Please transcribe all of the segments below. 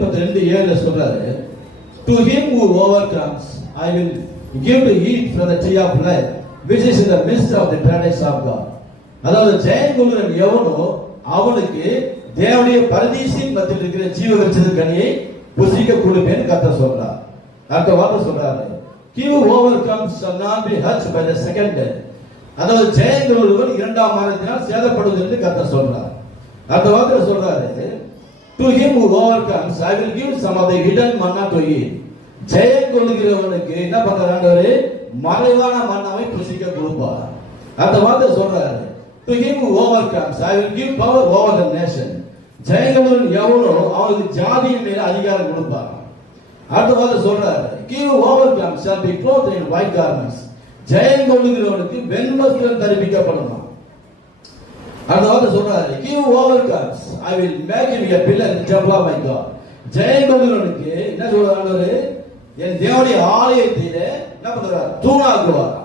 42:7 சொல்றாரு, to him who overcomes I will give to eat from the tree of life which is in the midst of the paradise of God. அதாவது ஜெயம் கொள்கிறவன் எவனோ அவனுக்கு தேவனுடைய பரதீசின் மத்தியில் இருக்கிற ஜீவ விருட்சத்தின் கனியை புசிக்க கொடுப்பேன்னு கர்த்தர் சொல்றார். அடுத்த வார்த்தை சொல்றாரு, he who overcomes shall not be hurt by the second death. அதாவது ஜெயம் கொள்கிறவன் இரண்டாம் மரணத்தினால் சேதப்படுவது என்று கர்த்தர் சொல்றார். அடுத்த வார்த்தை சொல்றாரு, to him who overcomes I will give some of the hidden manna to eat. ஜெயம் கொள்கிறவனுக்கு என்ன பண்றாரு? மறைவான மன்னாவை புசிக்க கொடுப்பார். அடுத்த வார்த்தை சொல்றாரு, to him who overcomes I will give power over the nation. ஜெயம் கொள்கிறவன் எவனோ அவனுக்கு ஜாதியின் மேல அதிகாரம் கொடுப்பார். அடுத்த வார்த்தை சொல்றாரு, he who overcomes shall be clothed in white garments. ஜெயம் கொள்கிறவனுக்கு வெண்வஸ்திரம் தரிப்பிக்கப்படுமா. அடுத்த வார்த்தை சொல்றாரு, he who overcomes I will make him a pillar in the temple of my God. ஜெயம் கொள்கிறவனுக்கு என்ன சொல்றாரு? என் தேவனுடைய ஆலயத்திலே என்ன பண்றாரு? தூணாக்குவார்.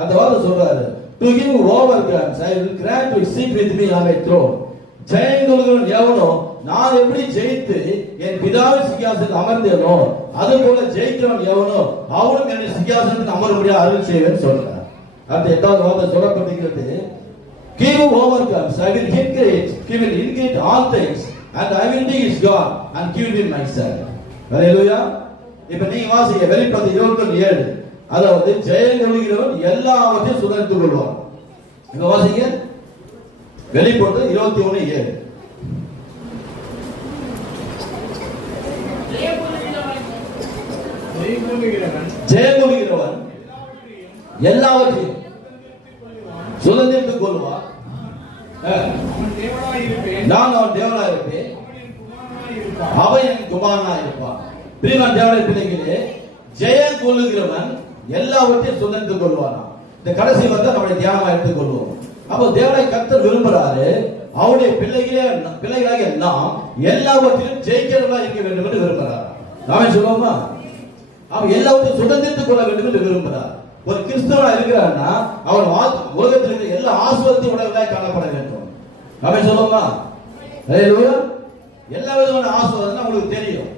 அந்த வார்த்தை சொல்றாரு, to him who overcomes I will grant to sit with me on my throne. ஜெயம் கொள்கிறவன் எவனோ நான் எப்படி ஜெயித்து என் பிதாவின் சிங்காசனத்தில் அமர்ந்தேனோ அது போல ஜெயிக்கிறவன் எவனோ அவனும் என் சிங்காசனத்தில் அமரும்படியா அருள் செய்வேன் சொல்றார். அந்த 8வது வார்த்தை சொல்லப்பட்டிருக்கிறது, he who overcomes I will increase all things and I will be his God and give him myself. Hallelujah. இப்ப நீங்க வாசிங்க வெளிப்படுத்தல் 21:7. அதாவது ஜெயம் கொள்கிறவன் எல்லாவற்றையும் சுதந்திரித்துக் கொள்வான். இங்க வாசிங்க வெளிப்படுத்தல் 21:7. ஜெயம் கொள்கிறவன் எல்லாவற்றையும் சுதந்திரித்துக் கொள்வான். நான் அவன் தேவனாய் இருப்பேன், அவன் என் குமாரனாய் இருப்பான். பிரியமான தேவனுடைய பிள்ளைகளே, ஜெயம் கொள்ளுகிறவன் எல்லாவற்றையும் சுதந்திரித்துக் கொள்வான். இந்த கடைசி வந்து நம்முடைய தியானமா எடுத்துக் கொள்வோம். அப்போ தேவனை கர்த்தர் விரும்புகிறாரு, அவருடைய பிள்ளைகளாக நாம் எல்லாவற்றிலும் ஜெயிக்கிறவர்களா இருக்க வேண்டும் என்று விரும்புகிறார். நாமே சொல்லுவோமா? அவன் எல்லாவற்றையும் சுதந்திரித்துக் கொள்ள வேண்டும் என்று விரும்புகிறார். ஒரு கிறிஸ்தவனா இருக்கிறான்னா அவன் உலகத்தில் இருக்கிற எல்லா ஆசீர்வாதத்தையும் உடையவர்களாய் காணப்பட வேண்டும். நாமே சொல்லுவோமா? எல்லா விதமான ஆசீர்வாதம் உங்களுக்கு தெரியும்.